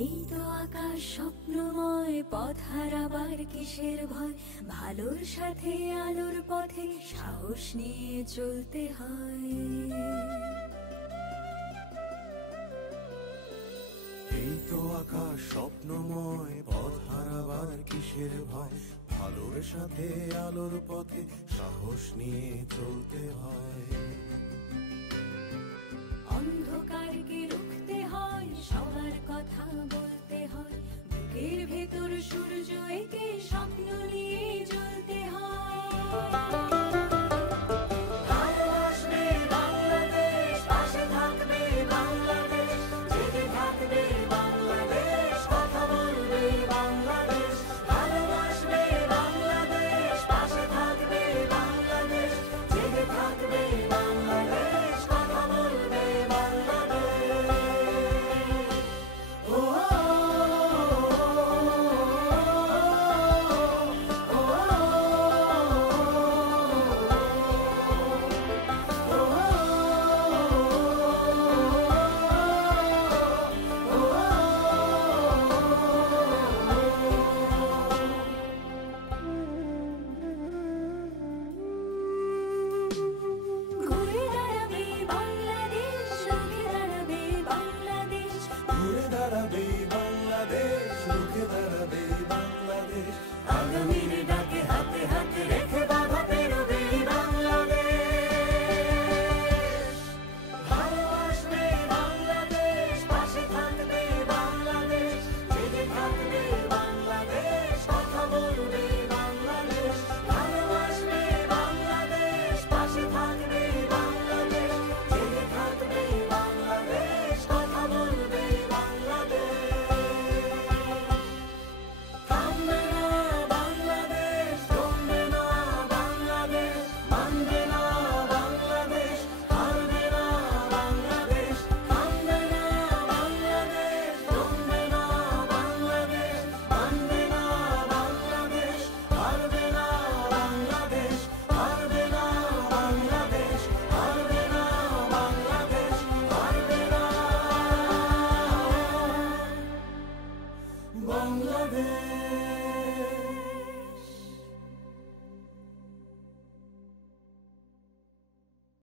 এই তো আকাশ স্বপ্নময়, পথ হারাবার কিসের ভয়? ভালোর সাথে আলোর পথে সাহস নিয়ে চলতে হয়। এই তো আকাশ স্বপ্নময়, পথ হারাবার কিসের ভয়? ভালোর সাথে আলোর পথে সাহস নিয়ে চলতে হয়। অন্ধকারকে রুখতে হয়, সবার কথা বলতে হয়, বুকের ভেতর সূর্য এঁকে স্বপ্ন নিয়ে জ্বলতে হয়।